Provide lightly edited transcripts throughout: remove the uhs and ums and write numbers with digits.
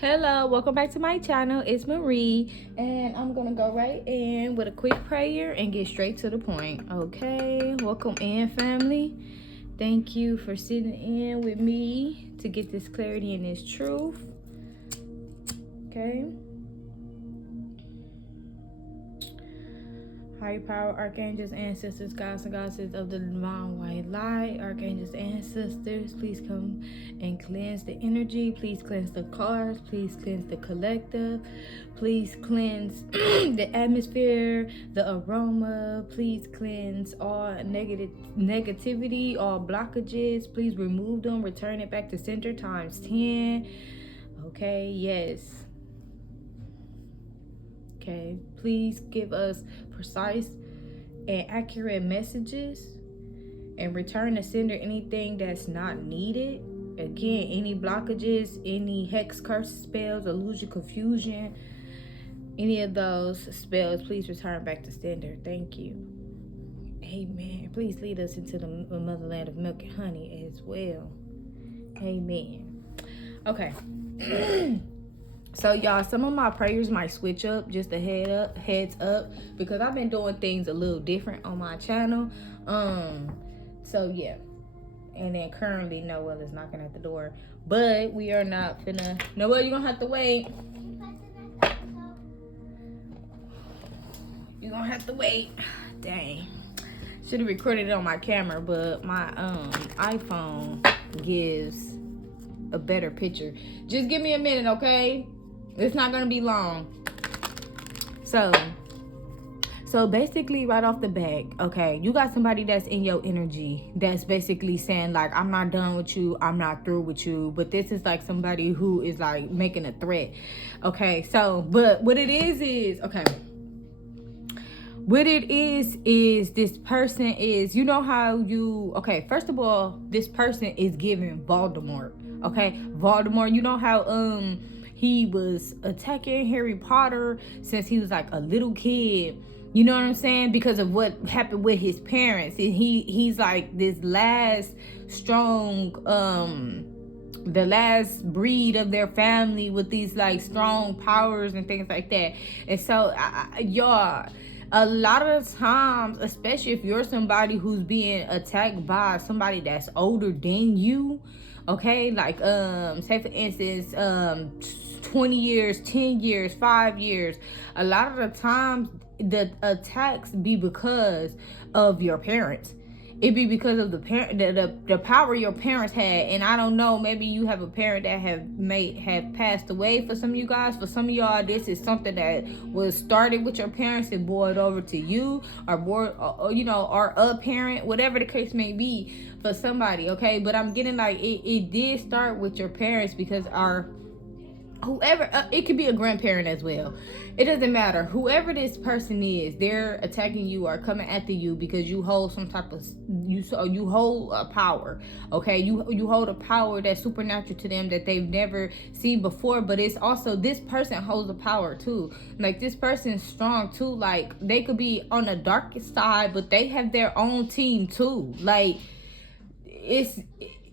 Hello, welcome back to my channel. It's Marie, and I'm gonna go right in with a quick prayer and get straight to the point. Okay, welcome in, family. Thank you for sitting in with me to get this clarity and this truth. Okay. Higher power, archangels, ancestors, gods and goddesses of the divine white light, archangels, ancestors, please come and cleanse the energy. Please cleanse the cards. Please cleanse the collective. Please cleanse the atmosphere, the aroma. Please cleanse all negativity, all blockages. Please remove them. Return it back to center times 10. Okay, yes. Okay, please give us precise and accurate messages and return to sender anything that's not needed. Again, any blockages, any hex, curse spells, illusion, confusion, any of those spells, please return back to sender. Thank you. Amen. Please lead us into the motherland of milk and honey as well. Amen. Okay. So y'all, some of my prayers might switch up, just a heads up, because I've been doing things a little different on my channel. So yeah. And then currently Noel is knocking at the door. But we are not finna. Noel, you're gonna have to wait. You're gonna have to wait. Dang. Should have recorded it on my camera, but my iPhone gives a better picture. Just give me a minute, okay? It's not gonna be long. So basically right off the bat, okay, you got somebody that's in your energy that's basically saying like, I'm not done with you, I'm not through with you, but this is like somebody who is like making a threat. Okay, so but what it is okay, what it is this person is, you know how you, okay, first of all, this person is giving Voldemort. Okay, Voldemort, you know how he was attacking Harry Potter since he was like a little kid. You know what I'm saying? Because of what happened with his parents. And he's like this last strong, the last breed of their family with these like strong powers and things like that. And so, y'all, a lot of times, especially if you're somebody who's being attacked by somebody that's older than you, okay, like say for instance 20 years, 10 years, 5 years, a lot of the times the attacks be because of your parents. It be because of the power your parents had. And I don't know, maybe you have a parent that have passed away. For some of you guys, for some of y'all, this is something that was started with your parents and boiled over to you, or you know, or a parent, whatever the case may be for somebody. Okay, but I'm getting like it did start with your parents because whoever, it could be a grandparent as well. It doesn't matter. Whoever this person is, they're attacking you or coming after you because you hold some type of, you hold a power. Okay, you hold a power that's supernatural to them that they've never seen before. But it's also, this person holds a power too. Like, this person's strong too. Like, they could be on the darkest side, but they have their own team too. Like, it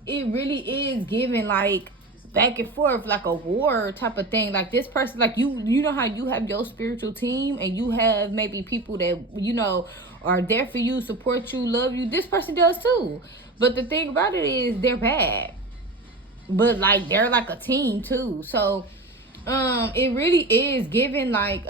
really is giving like back and forth, like a war type of thing. Like, this person, like you know how you have your spiritual team and you have maybe people that, you know, are there for you, support you, love you. This person does too. But the thing about it is, they're bad, but like they're like a team too. So it really is giving like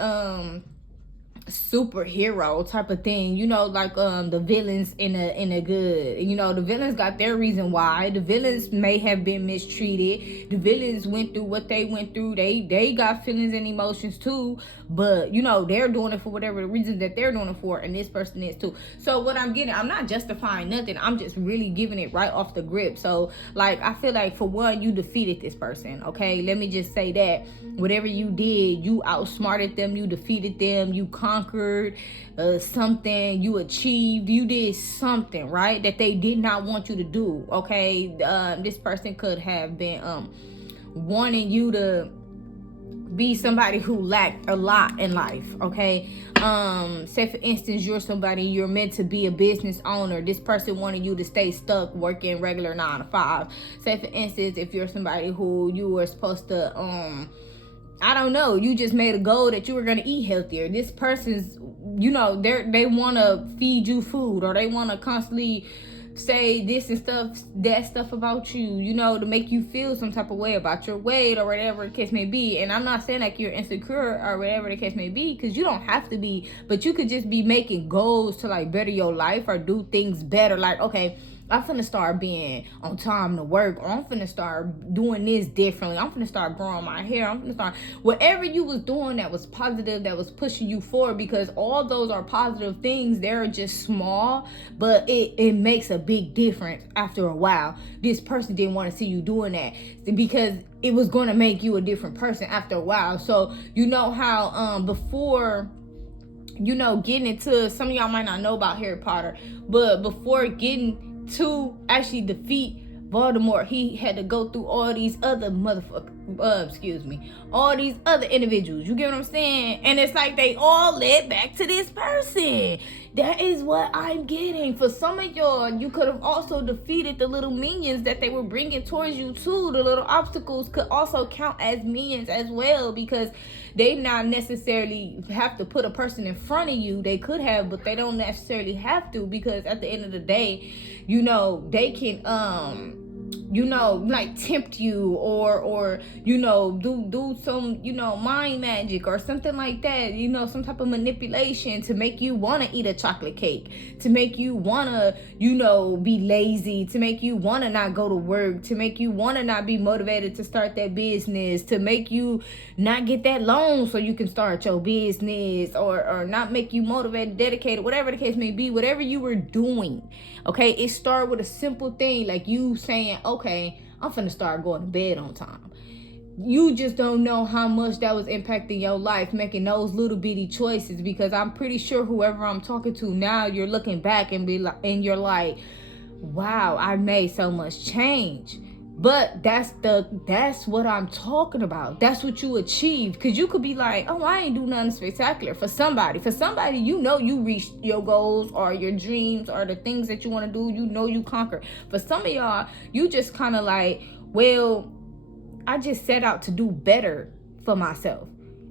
superhero type of thing, you know, like the villains in a good, you know, the villains got their reason why. The villains may have been mistreated. The villains went through what they went through. They got feelings and emotions too, but you know, they're doing it for whatever the reason that they're doing it for, and this person is too. So what I'm getting, I'm not justifying nothing, I'm just really giving it right off the grip. So like, I feel like, for one, you defeated this person. Okay, let me just say that whatever you did, you outsmarted them, you defeated them, you conquered something, you achieved, you did something, right, that they did not want you to do. Okay, this person could have been wanting you to be somebody who lacked a lot in life, okay? Say for instance, you're meant to be a business owner. This person wanted you to stay stuck working regular 9 to 5. Say for instance, if you're somebody who you were supposed to I don't know, you just made a goal that you were going to eat healthier. This person's, they want to feed you food, or they want to constantly say this and that stuff about you, to make you feel some type of way about your weight or whatever the case may be. And I'm not saying like you're insecure or whatever the case may be, because you don't have to be, but you could just be making goals to like better your life or do things better. Like, okay, I'm finna start being on time to work, or I'm finna start doing this differently. I'm finna start growing my hair. I'm finna start whatever you was doing that was positive, that was pushing you forward, because all those are positive things. They're just small, but it makes a big difference after a while. This person didn't want to see you doing that because it was going to make you a different person after a while. So how before getting into, some of y'all might not know about Harry Potter, but before getting to actually defeat Voldemort, he had to go through all these other all these other individuals. You get what I'm saying? And it's like they all led back to this person. That is what I'm getting. For some of y'all, you could have also defeated the little minions that they were bringing towards you too. The little obstacles could also count as minions as well, because they not necessarily have to put a person in front of you. They could have, but they don't necessarily have to, because at the end of the day, they can like tempt you or do some mind magic or something like that, some type of manipulation to make you want to eat a chocolate cake, to make you want to be lazy, to make you want to not go to work, to make you want to not be motivated to start that business, to make you not get that loan so you can start your business, or not make you motivated, dedicated, whatever the case may be. Whatever you were doing, okay, it started with a simple thing like you saying, okay, I'm finna start going to bed on time. You just don't know how much that was impacting your life, making those little bitty choices, because I'm pretty sure whoever I'm talking to now, you're looking back and you're like, wow, I made so much change. But that's what I'm talking about. That's what you achieved. Because you could be like, oh, I ain't do nothing spectacular. For somebody, you reached your goals or your dreams or the things that you want to do. You conquered. For some of y'all, you just kind of like, well, I just set out to do better for myself.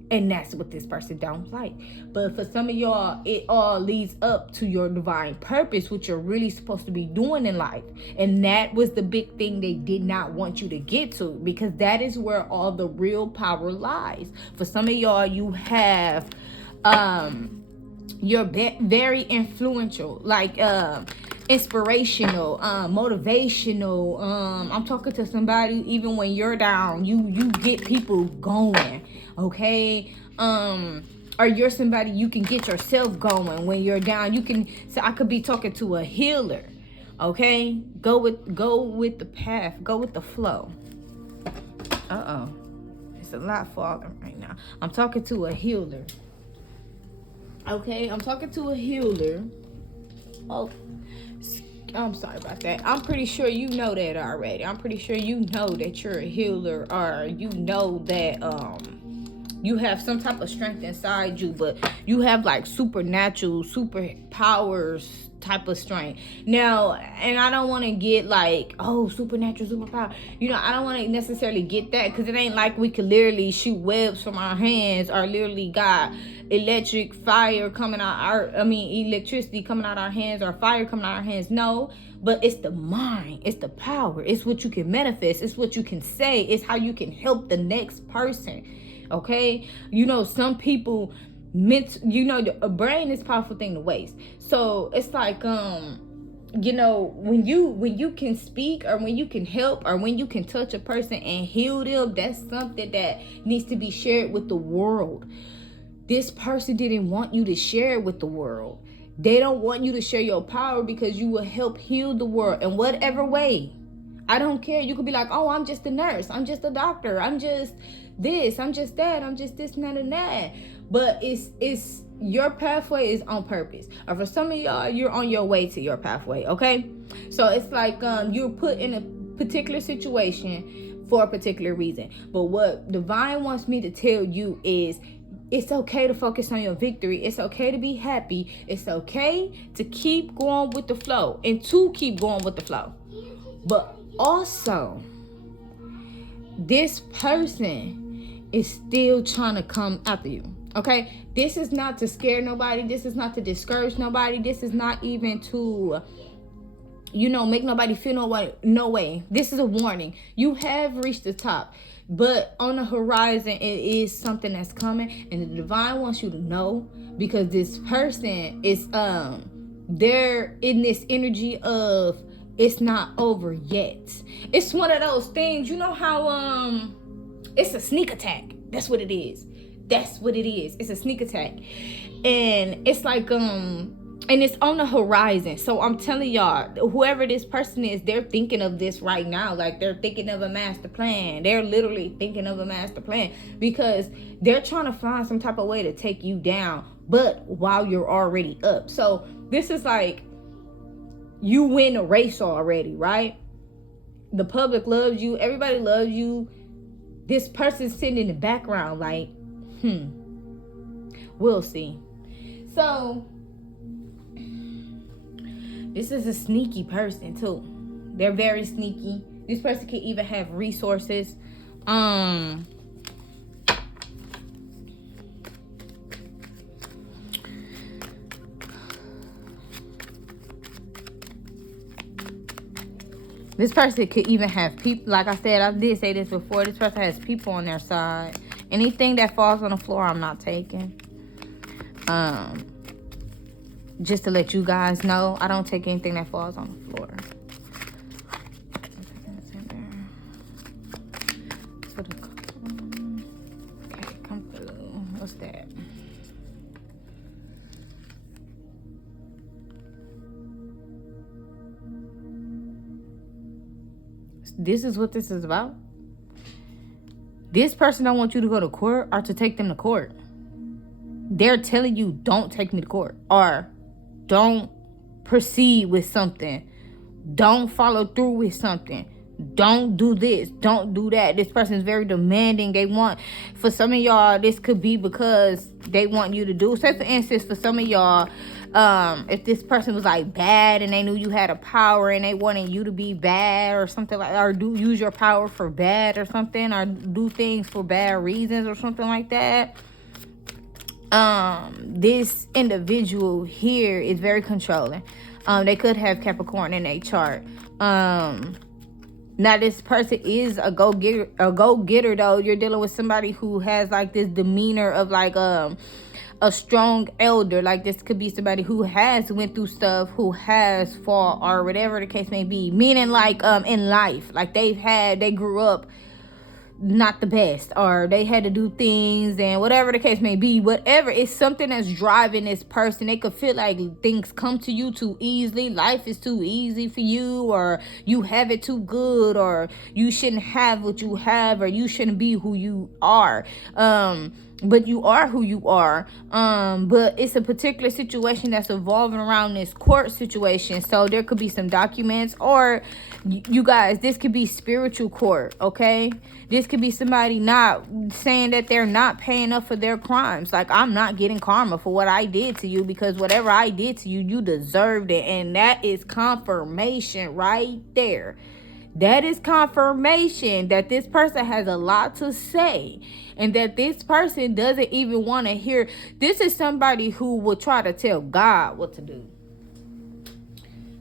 And that's what this person don't like. But for some of y'all, it all leads up to your divine purpose, what you're really supposed to be doing in life. And that was the big thing they did not want you to get to, because that is where all the real power lies. For some of y'all, you have you're very influential, like inspirational, motivational. I'm talking to somebody, even when you're down, you get people going. Okay, or you're somebody you can get yourself going when you're down. So I could be talking to a healer. Okay, go with the path, go with the flow. It's a lot falling right now. I'm talking to a healer. Okay, I'm talking to a healer. Oh, I'm sorry about that. I'm pretty sure you know that already. I'm pretty sure you know that you're a healer, or you know that you have some type of strength inside you, but you have like supernatural superpowers type of strength. Now, and I don't want to get like, oh, supernatural superpower. I don't want to necessarily get that, because it ain't like we could literally shoot webs from our hands, or literally got electricity coming out our hands, or fire coming out our hands. No, but it's the mind, it's the power, it's what you can manifest, it's what you can say, it's how you can help the next person. Okay, some people a brain is a powerful thing to waste. So it's like when you can speak, or when you can help, or when you can touch a person and heal them, that's something that needs to be shared with the world. This person didn't want you to share it with the world. They don't want you to share your power, because you will help heal the world in whatever way. I don't care. You could be like, oh, I'm just a nurse, I'm just a doctor, I'm just this, I'm just that, I'm just this and that. But it's your pathway is on purpose. Or for some of y'all, you're on your way to your pathway. Okay, so it's like you're put in a particular situation for a particular reason. But what divine wants me to tell you is, it's okay to focus on your victory. It's okay to be happy. It's okay to keep going with the flow and to keep going with the flow. But also, this person is still trying to come after you. Okay? This is not to scare nobody. This is not to discourage nobody. This is not even to, make nobody feel no way. This is a warning. You have reached the top, but on the horizon, it is something that's coming, and the divine wants you to know, because this person is they're in this energy of, it's not over yet. It's one of those things, how it's a sneak attack. That's what it is. It's a sneak attack. And it's like and it's on the horizon. So I'm telling y'all, whoever this person is, they're thinking of this right now. Like, they're thinking of a master plan. They're literally thinking of a master plan, because they're trying to find some type of way to take you down, but while you're already up. So this is like, you win a race already, right? The public loves you. Everybody loves you. This person's sitting in the background like, we'll see. So this is a sneaky person too. They're very sneaky. This person can even have resources. This person could even have people. Like I said, I did say this before. This person has people on their side. Anything that falls on the floor, I'm not taking. Just to let you guys know, I don't take anything that falls on the floor. Okay, come through. What's that? This is what this is about. This person don't want you to go to court or to take them to court. They're telling you, don't take me to court, or don't proceed with something. Don't follow through with something. Don't do this. Don't do that. This person is very demanding. They want, for some of y'all, this could be because they want you to do. Say, for instance, for some of y'all, if this person was like bad and they knew you had a power and they wanted you to be bad or something like, or use your power for bad or something, or do things for bad reasons or something like that. This individual here is very controlling. They could have Capricorn in their chart. Now this person is a go-getter though. You're dealing with somebody who has like this demeanor of like a strong elder. Like, this could be somebody who has went through stuff, who has fought, or whatever the case may be. Meaning like in life, like they grew up not the best, or they had to do things, and whatever the case may be, whatever, it's something that's driving this person. They could feel like things come to you too easily, life is too easy for you, or you have it too good, or you shouldn't have what you have, or you shouldn't be who you are. But you are who you are. But it's a particular situation that's evolving around this court situation. So there could be some documents, or you guys, this could be spiritual court, okay? This could be somebody not saying that they're not paying up for their crimes. Like, I'm not getting karma for what I did to you, because whatever I did to you, you deserved it. And that is confirmation right there. That is confirmation that this person has a lot to say, and that this person doesn't even want to hear. This is somebody who will try to tell God what to do.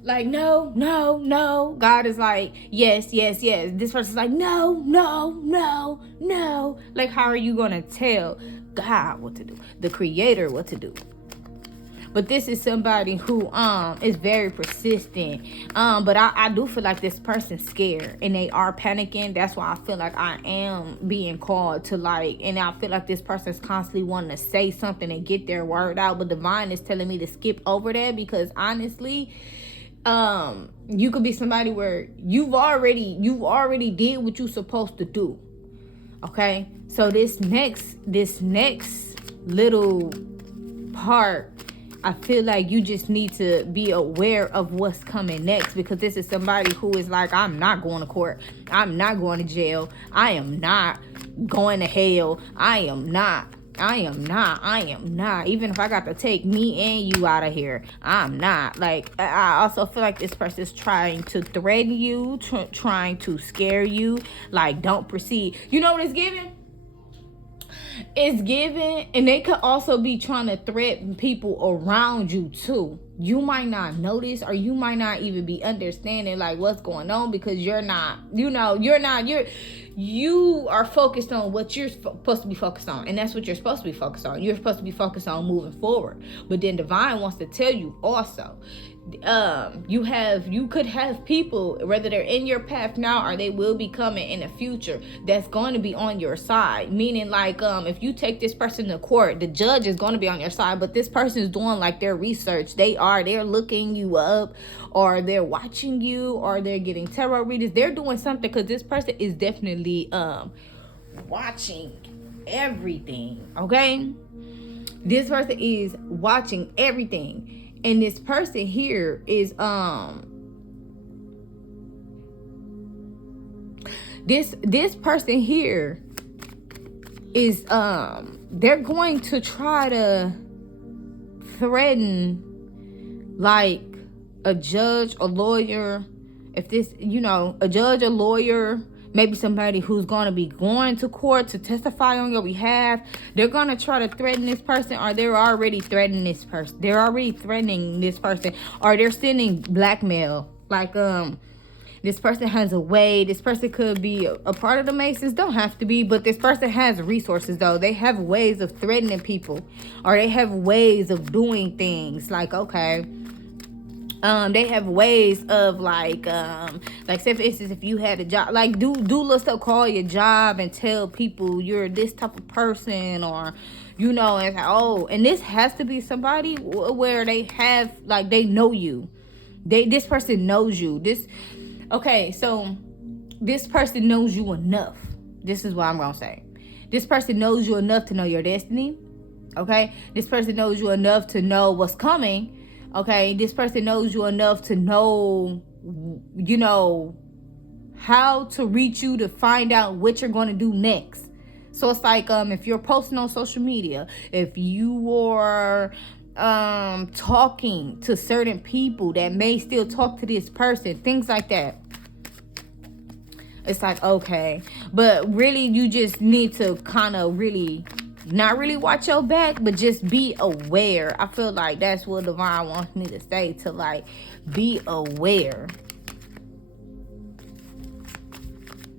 Like, no, no, no. God is like, yes, yes, yes. This person's like, no, no, no, no. Like, how are you going to tell God what to do? The creator what to do? But this is somebody who is very persistent. But I do feel like this person's scared and they are panicking. That's why I feel like I am being called to, like, and I feel like this person's constantly wanting to say something and get their word out. But divine is telling me to skip over that, because honestly, you could be somebody where you've already did what you're supposed to do. Okay? So this next little part, I feel like you just need to be aware of what's coming next, because this is somebody who is like, I'm not going to court. I'm not going to jail. I am not going to hell. I am not. Even if I got to take me and you out of here, I'm not. Like, I also feel like this person's trying to threaten you, trying to scare you. Like, don't proceed. You know what it's giving? It's given, and they could also be trying to threaten people around you too. You might not notice, or you might not even be understanding like what's going on, because you are focused on what you're supposed to be focused on, and that's what you're supposed to be focused on. You're supposed to be focused on moving forward. But then divine wants to tell you also, you could have people, whether they're in your path now or they will be coming in the future, that's going to be on your side. Meaning, like, if you take this person to court, the judge is going to be on your side, but this person is doing like their research. They're looking you up, or they're watching you, or they're getting tarot readers. They're doing something, because this person is definitely watching everything. Okay, this person is watching everything. And this person here is this person here is they're going to try to threaten like a judge, a lawyer. If this, a judge, a lawyer, maybe somebody who's going to be going to court to testify on your behalf, they're going to try to threaten this person, or they're already threatening this person. They're already threatening this person, or they're sending blackmail. Like, this person has a way. This person could be a part of the Masons. Don't have to be, but this person has resources, though. They have ways of threatening people, or they have ways of doing things. Like, okay, they have ways of like say for instance, if you had a job, like do little stuff, call your job and tell people you're this type of person, or and it's like, oh, and this has to be somebody where they have, like, they know you. This person knows you. So this person knows you enough. This is what I'm gonna say. This person knows you enough to know your destiny. Okay, this person knows you enough to know what's coming. Okay, this person knows you enough to know, how to reach you, to find out what you're going to do next. So it's like, if you're posting on social media, if you are talking to certain people that may still talk to this person, things like that. It's like, okay, but really you just need to kind of really not really watch your back, but just be aware. I feel like that's what divine wants me to say, to like be aware.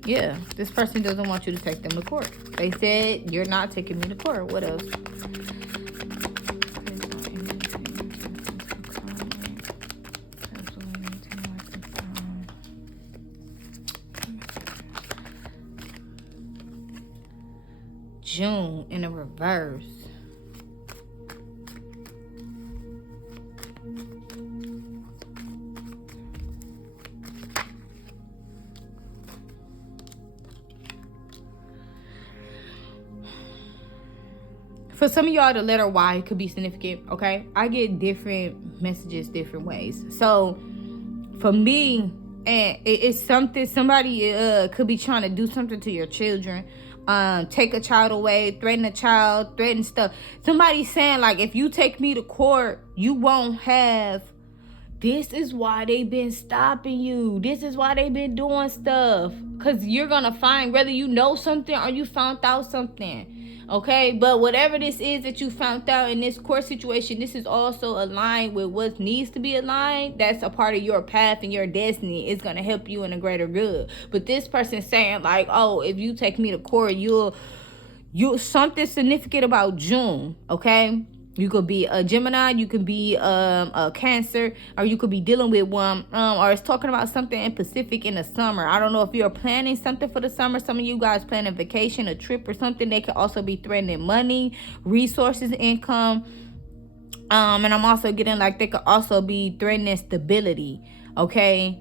Yeah, this person doesn't want you to take them to court. They said, you're not taking me to court. What else? June in a reverse. For some of y'all, the letter Y could be significant, okay? I get different messages different ways. So for me, and it's something, somebody could be trying to do something to your children. Take a child away, threaten a child, threaten stuff. Somebody's saying, like, if you take me to court, you won't have. This is why they've been stopping you. This is why they've been doing stuff. Because you're going to find, whether you know something or you found out something. Okay, but whatever this is that you found out in this court situation, this is also aligned with what needs to be aligned. That's a part of your path and your destiny. It's going to help you in a greater good. But this person saying, like, oh, if you take me to court, you'll something significant about June. Okay, you could be a Gemini, you could be a Cancer, or you could be dealing with one, or it's talking about something in Pacific in the summer. I don't know if you're planning something for the summer. Some of you guys planning vacation, a trip or something. They could also be threatening money, resources, income. And I'm also getting like they could also be threatening stability. Okay.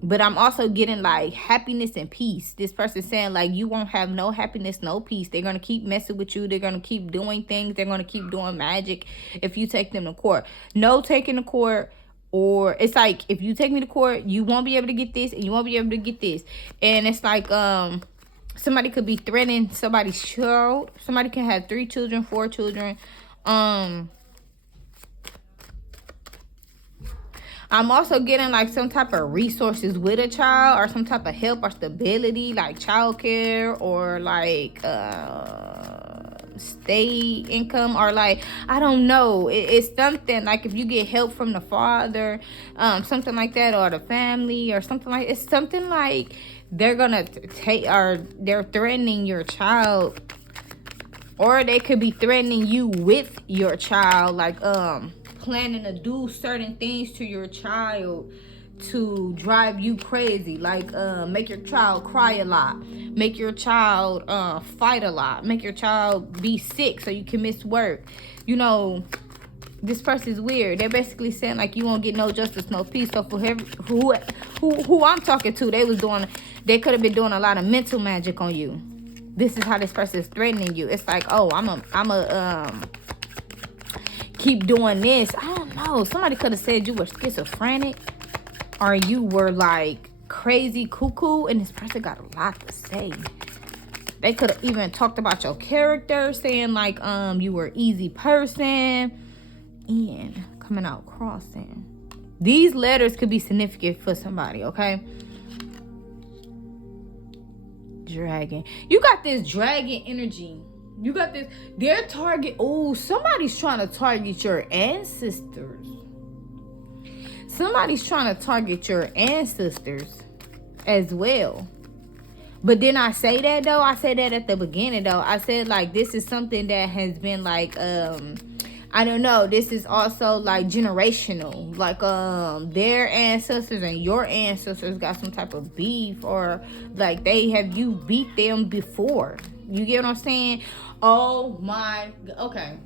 But I'm also getting like happiness and peace. This person saying like you won't have no happiness, no peace. They're gonna keep messing with you. They're gonna keep doing things. They're gonna keep doing magic if you take them to court. No taking to court. Or it's like, if you take me to court, you won't be able to get this and you won't be able to get this. And it's like somebody could be threatening somebody's child. Somebody can have 3 children, 4 children. I'm also getting like some type of resources with a child, or some type of help or stability, like childcare, or like state income, or like, I don't know, it's something like if you get help from the father, something like that, or the family, or something like, it's something like they're gonna take, or they're threatening your child, or they could be threatening you with your child, like planning to do certain things to your child to drive you crazy, like make your child cry a lot, make your child fight a lot, make your child be sick so you can miss work. You know, this person's weird. They're basically saying like you won't get no justice, no peace. So for who I'm talking to, they could have been doing a lot of mental magic on you. This is how this person is threatening you. It's like, oh, I'm a keep doing this. I don't know. Somebody could have said you were schizophrenic, or you were like crazy cuckoo, and this person got a lot to say. They could have even talked about your character, saying like you were an easy person, and coming out crossing. These letters could be significant for somebody, okay? Dragon. You got this dragon energy. You got this. Their target. Oh, somebody's trying to target your ancestors. Somebody's trying to target your ancestors as well. But then I say that though. I said that at the beginning though. I said like this is something that has been like I don't know. This is also like generational. Like their ancestors and your ancestors got some type of beef, or like you beat them before. You get what I'm saying? Oh my. Okay.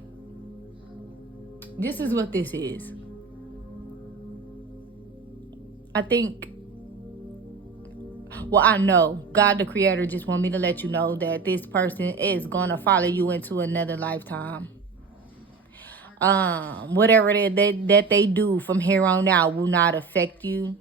This is what this is. I think. Well, I know God the Creator just want me to let you know that this person is gonna follow you into another lifetime. Whatever it is that they do from here on out will not affect you,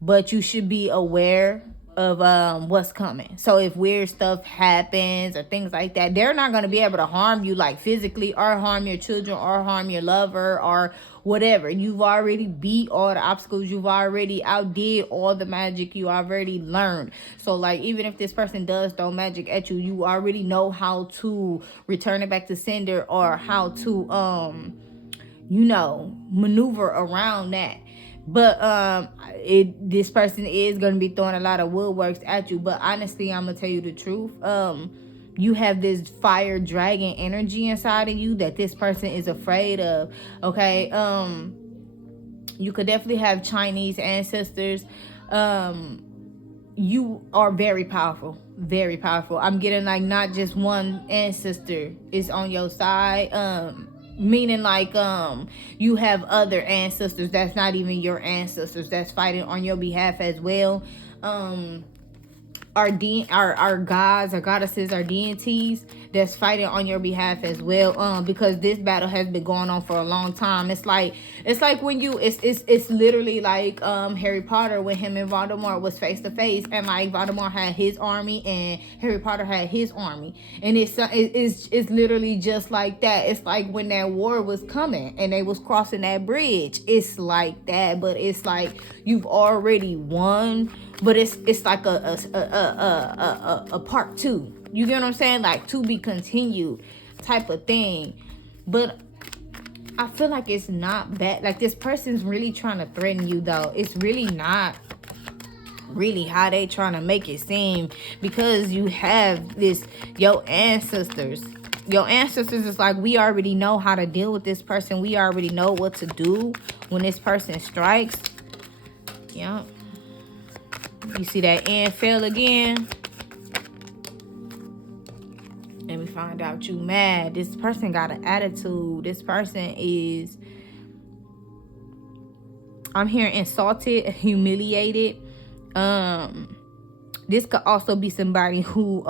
but you should be aware of what's coming. So if weird stuff happens or things like that, they're not going to be able to harm you like physically, or harm your children, or harm your lover, or whatever. You've already beat all the obstacles. You've already outdid all the magic. You already learned. So like, even if this person does throw magic at you, you already know how to return it back to sender, or how to maneuver around that. But this person is going to be throwing a lot of woodworks at you. But honestly, I'm going to tell you the truth. You have this fire dragon energy inside of you that this person is afraid of. Okay. You could definitely have Chinese ancestors. You are very powerful. Very powerful. I'm getting like not just one ancestor is on your side. Meaning like you have other ancestors that's not even your ancestors that's fighting on your behalf as well. Our gods or goddesses or deities that's fighting on your behalf as well, because this battle has been going on for a long time. It's like when it's literally like Harry Potter, when him and Voldemort was face to face, and like Voldemort had his army and Harry Potter had his army, and it's literally just like that. It's like when that war was coming and they was crossing that bridge. It's like that, but it's like you've already won. But it's like a part 2. You get what I'm saying? Like to be continued type of thing. But I feel like it's not bad. Like this person's really trying to threaten you though. It's really not really how they trying to make it seem, because you have this, your ancestors is like, we already know how to deal with this person. We already know what to do when this person strikes. Yeah. You see that end fell again? And we find out you mad. This person got an attitude. This person is, I'm hearing insulted, humiliated. This could also be somebody who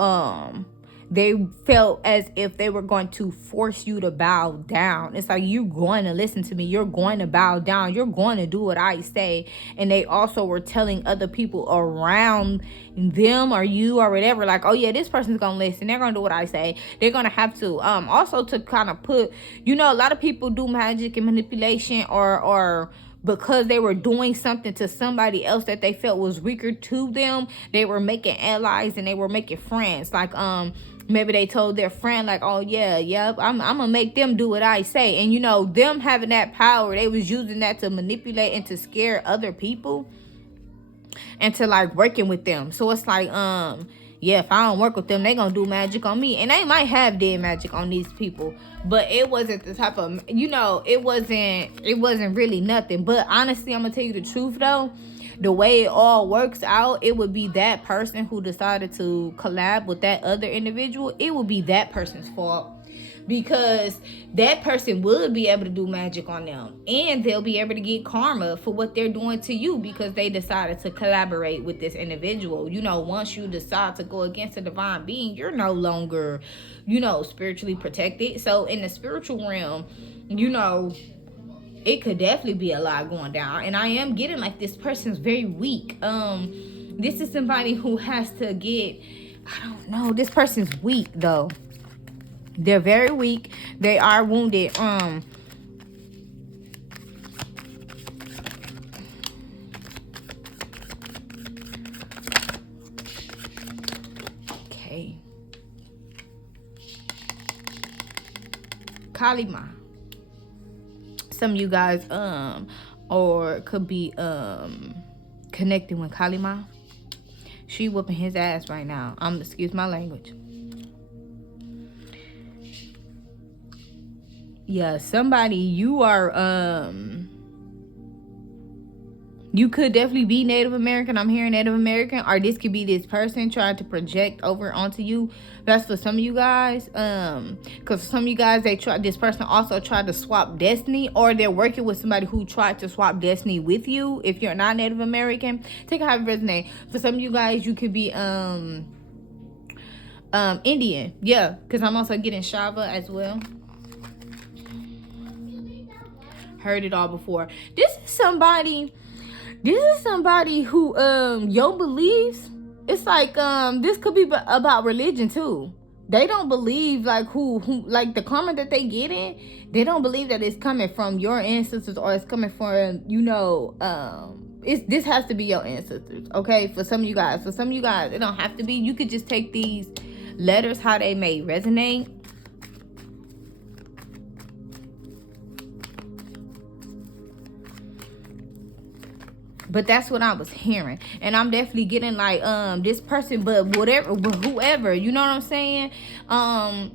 they felt as if they were going to force you to bow down. It's like, you're going to listen to me, you're going to bow down, you're going to do what I say. And they also were telling other people around them or you or whatever, like, oh yeah, this person's gonna listen, they're gonna do what I say. They're gonna have to also to kind of put, a lot of people do magic and manipulation or because they were doing something to somebody else that they felt was weaker to them, they were making allies and they were making friends. Like maybe they told their friend, like, oh yeah, yep, I'm gonna make them do what I say. And them having that power, they was using that to manipulate and to scare other people and to like working with them. So it's like, yeah, if I don't work with them, they gonna do magic on me. And they might have did magic on these people, but it wasn't the type of, it wasn't really nothing. But honestly, I'm gonna tell you the truth though, the way it all works out, it would be that person who decided to collab with that other individual. It would be that person's fault, because that person would be able to do magic on them, and they'll be able to get karma for what they're doing to you because they decided to collaborate with this individual. Once you decide to go against a divine being, you're no longer, spiritually protected. So in the spiritual realm, it could definitely be a lot going down. And I am getting like this person's very weak. This is somebody who has to get, I don't know, this person's weak though. They're very weak. They are wounded. Okay. Kalima. Some of you guys or could be connecting with Kalima. She whooping his ass right now. Excuse my language. Yeah, somebody, you are you could definitely be Native American. I'm hearing Native American, or this could be this person trying to project over onto you. That's for some of you guys. Because some of you guys, this person also tried to swap destiny, or they're working with somebody who tried to swap destiny with you. If you're not Native American, take a happy resonate. For some of you guys, you could be Indian. Yeah, because I'm also getting Shava as well. Heard it all before. This is somebody who your beliefs, it's like this could be about religion too. They don't believe like who like the karma that they get in, they don't believe that it's coming from your ancestors or it's coming from this has to be your ancestors. Okay, for some of you guys it don't have to be. You could just take these letters how they may resonate. But that's what I was hearing. And I'm definitely getting like this person, but whoever, you know what I'm saying?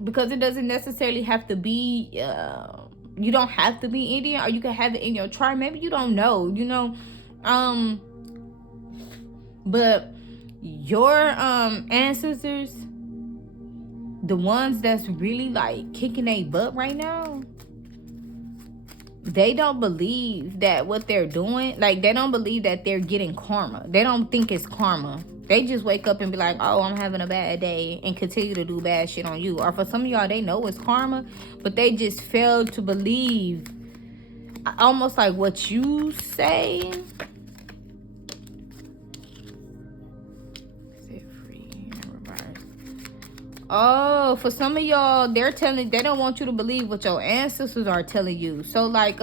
Because it doesn't necessarily have to be you don't have to be Indian, or you can have it in your tribe. Maybe you don't know, but your ancestors, the ones that's really like kicking their butt right now, they don't believe that what they're doing, like they don't believe that they're getting karma. They don't think it's karma. They just wake up and be like, oh, I'm having a bad day, and continue to do bad shit on you. Or for some of y'all, they know it's karma, but they just fail to believe almost like what you say. Oh, for some of y'all, they don't want you to believe what your ancestors are telling you. So like,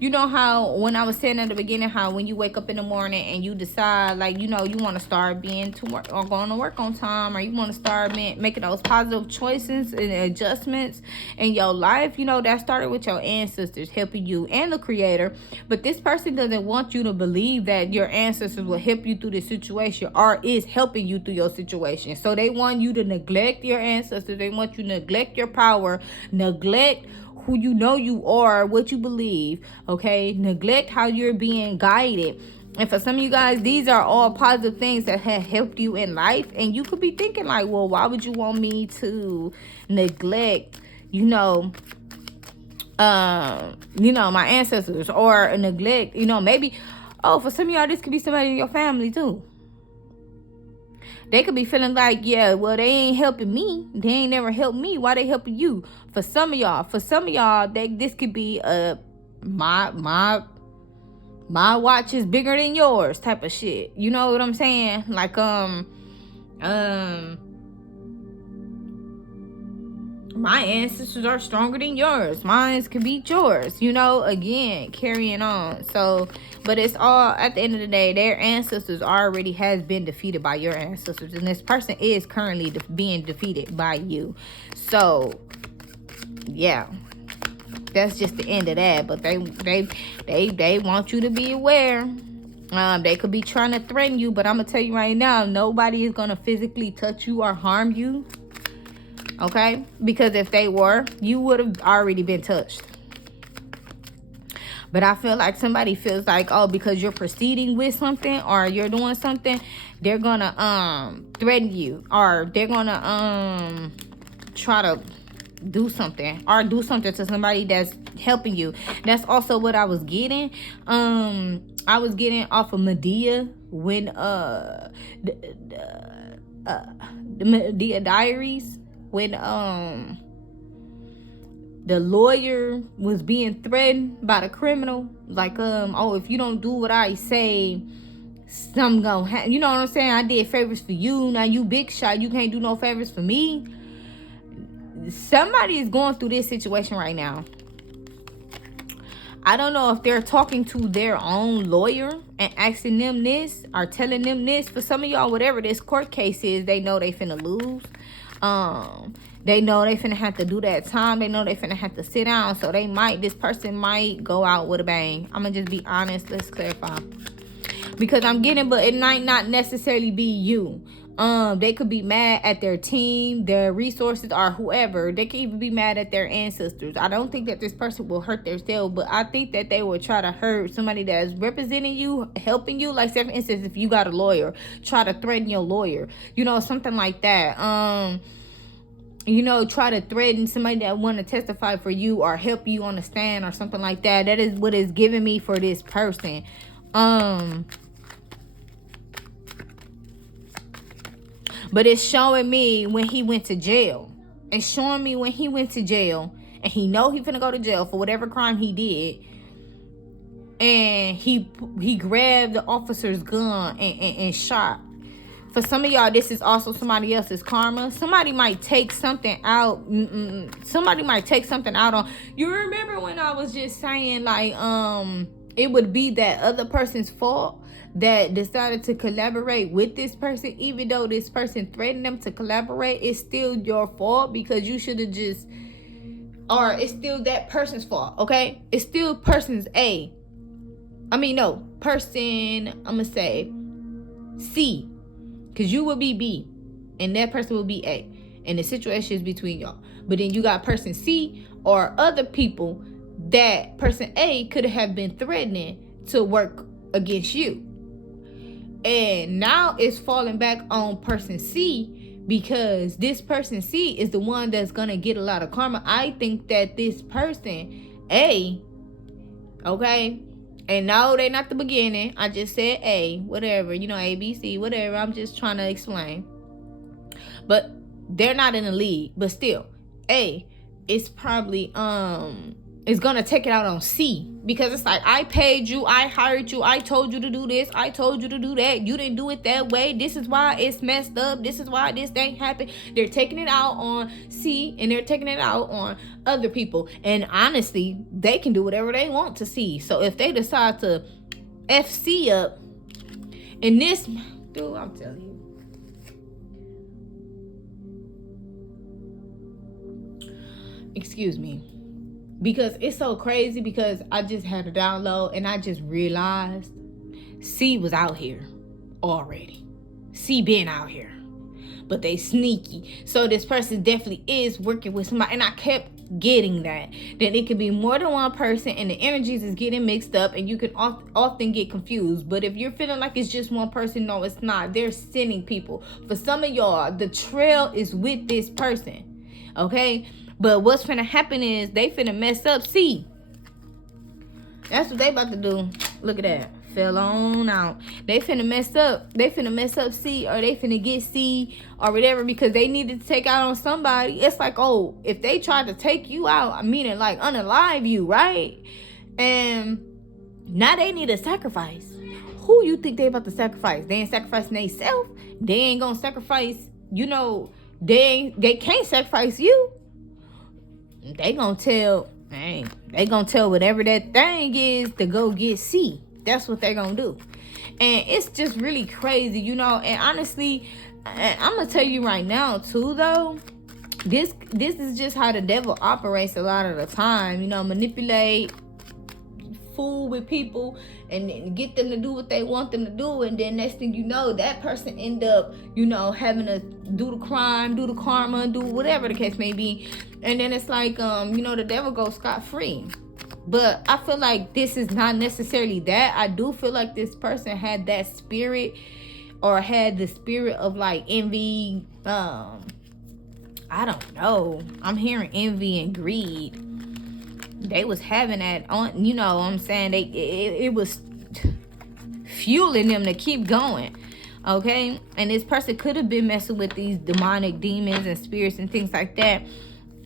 you know how when I was saying at the beginning, how when you wake up in the morning and you decide, like, you want to start being to work or going to work on time, or you want to start making those positive choices and adjustments in your life, that started with your ancestors helping you and the creator. But this person doesn't want you to believe that your ancestors will help you through this situation or is helping you through your situation. So they want you to neglect your ancestors. They want you to neglect your power, neglect who you are, what you believe, okay? Neglect how you're being guided. And for some of you guys, these are all positive things that have helped you in life. And you could be thinking like, well, why would you want me to neglect, my ancestors, or neglect, maybe, for some of y'all, this could be somebody in your family too. They could be feeling like, yeah, well, they ain't helping me. They ain't never helped me. Why they helping you? For some of y'all, this could be my watch is bigger than yours type of shit. You know what I'm saying? Like my ancestors are stronger than yours. Mine could beat yours. You know, again, carrying on. So, but it's all, at the end of the day, their ancestors already has been defeated by your ancestors. And this person is currently being defeated by you. So, yeah. That's just the end of that. But they want you to be aware. They could be trying to threaten you. But I'm going to tell you right now, nobody is going to physically touch you or harm you. Okay, because if they were, you would have already been touched. But I feel like somebody feels like, oh, because you're proceeding with something or you're doing something, they're gonna threaten you, or they're gonna try to do something, or do something to somebody that's helping you. That's also what I was getting. I was getting off of Medea when the Medea Diaries. When the lawyer was being threatened by the criminal, like oh, if you don't do what I say, something gonna happen. You know what I'm saying? I did favors for you, now you big shot, you can't do no favors for me. Somebody is going through this situation right now. I don't know if they're talking to their own lawyer and asking them this or telling them this. For some of y'all, whatever this court case is, they know they finna lose. They know they finna have to do that time. They know they finna have to sit down. So this person might go out with a bang. I'm gonna just be honest. Let's clarify. Because I'm getting, but it might not necessarily be you. They could be mad at their team, their resources, or whoever. They could even be mad at their ancestors. I don't think that this person will hurt themselves, but I think that they will try to hurt somebody that's representing you, helping you. Like, say for instance, if you got a lawyer, try to threaten your lawyer. You know, something like that. You know, try to threaten somebody that want to testify for you or help you on the stand or something like that. That is what is giving me for this person. But it's showing me when he went to jail. It's showing me when he went to jail, and he know he finna go to jail for whatever crime he did. And he grabbed the officer's gun and shot. For some of y'all, this is also somebody else's karma. Somebody might take something out. Somebody might take something out on. You remember when I was just saying, like, it would be that other person's fault that decided to collaborate with this person, even though this person threatened them to collaborate. It's still your fault, because you should have just, or it's still that person's fault. Okay, it's still person's person, I'm gonna say C, because you will be B and that person will be A, and the situation is between y'all. But then you got person C or other people that person A could have been threatening to work against you, and now it's falling back on person C, because this person C is the one that's gonna get a lot of karma. I think that this person A, okay, and no, they're not the beginning. I just said A, whatever, you know, A, B, C, whatever. I'm just trying to explain. But they're not in the league. But still, A is probably is gonna take it out on C, because it's like, I paid you, I hired you, I told you to do this, I told you to do that, you didn't do it that way, this is why it's messed up, this is why this thing happened. They're taking it out on C, and they're taking it out on other people. And honestly, they can do whatever they want to C. So if they decide to F C up in this, dude, I'm telling you, excuse me, because it's so crazy, because I just had a download and I just realized C was out here already. C been out here, but they sneaky. So this person definitely is working with somebody, and I kept getting that it could be more than one person, and the energies is getting mixed up, and you can often get confused. But if you're feeling like it's just one person, no, it's not. They're sending people. For some of y'all, the trail is with this person, okay? But what's finna happen is they finna mess up C. That's what they about to do. Look at that. fell on out. They finna mess up. They finna mess up C, or they finna get C or whatever, because they needed to take out on somebody. It's like, oh, if they tried to take you out, I mean it, like unalive you, right? And now they need a sacrifice. Who you think they about to sacrifice? They ain't sacrificing themselves. They ain't gonna sacrifice, they can't sacrifice you. They gonna tell whatever that thing is to go get C. That's what they gonna do. And it's just really crazy, and honestly, I'm gonna tell you right now too, though, this is just how the devil operates a lot of the time. Manipulate, fool with people, and get them to do what they want them to do, and then next thing you know, that person end up having to do the crime, do the karma, do whatever the case may be. And then it's like the devil goes scot-free. But I feel like this is not necessarily that. I do feel like this person had that spirit, or had the spirit of like envy. I don't know, I'm hearing envy and greed. They was having that on, what I'm saying, it was fueling them to keep going. Okay? And this person could have been messing with these demonic demons and spirits and things like that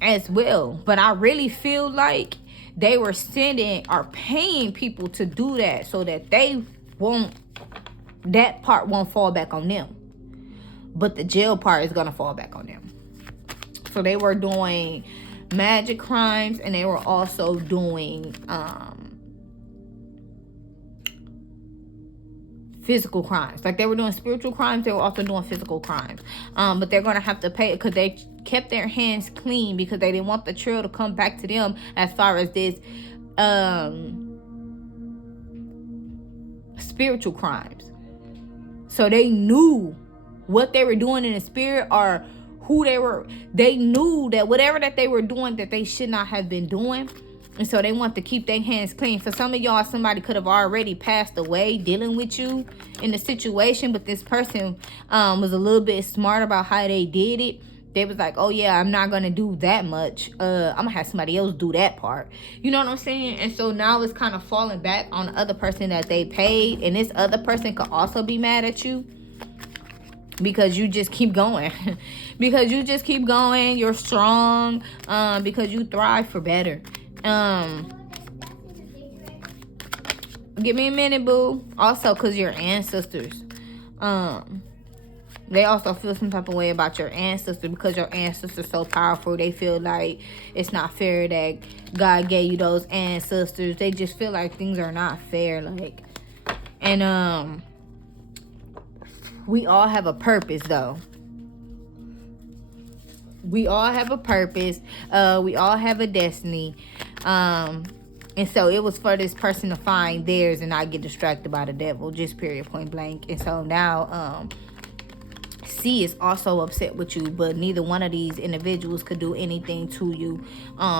as well. But I really feel like they were sending or paying people to do that, so that that part won't fall back on them. But the jail part is gonna fall back on them. So they were doing magic crimes, and they were also doing physical crimes. Like, they were doing spiritual crimes, they were also doing physical crimes. But they're gonna have to pay it, because they kept their hands clean, because they didn't want the trail to come back to them as far as this spiritual crimes. So they knew what they were doing in the spirit, or who they were. They knew that whatever that they were doing, that they should not have been doing. And so they want to keep their hands clean. For some of y'all, somebody could have already passed away dealing with you in the situation, but this person was a little bit smart about how they did it. They was like, oh yeah, I'm not gonna do that much. I'm gonna have somebody else do that part. You know what I'm saying? And so now it's kind of falling back on the other person that they paid. And this other person could also be mad at you, because you just keep going. Because you just keep going. You're strong. Because you thrive for better. Give me a minute, boo. Also, because your ancestors, they also feel some type of way about your ancestors, because your ancestors so powerful. They feel like it's not fair that God gave you those ancestors. They just feel like things are not fair. Like, and we all have a purpose, though. We all have a purpose. We all have a destiny. And so it was for this person to find theirs and not get distracted by the devil. Just period, point blank. And so now C is also upset with you, but neither one of these individuals could do anything to you.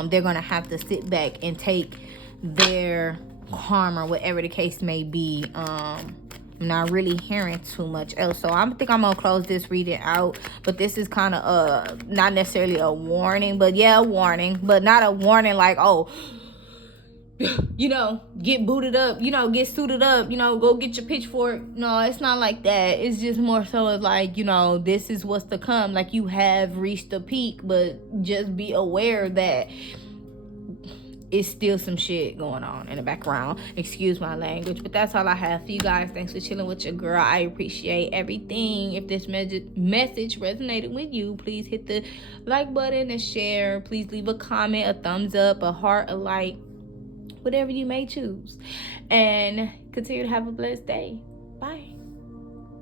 They're going to have to sit back and take their karma, whatever the case may be. I'm not really hearing too much else, so I think I'm gonna close this reading out. But this is kind of not necessarily a warning, but yeah, a warning, but not a warning like, oh, get booted up, get suited up, go get your pitchfork. No, it's not like that. It's just more so of like, this is what's to come. Like, you have reached the peak, but just be aware that it's still some shit going on in the background. Excuse my language, but that's all I have for you guys. Thanks for chilling with your girl. I appreciate everything. If this message resonated with you, please hit the like button and share. Please leave a comment, a thumbs up, a heart, a like, whatever you may choose. And continue to have a blessed day. Bye.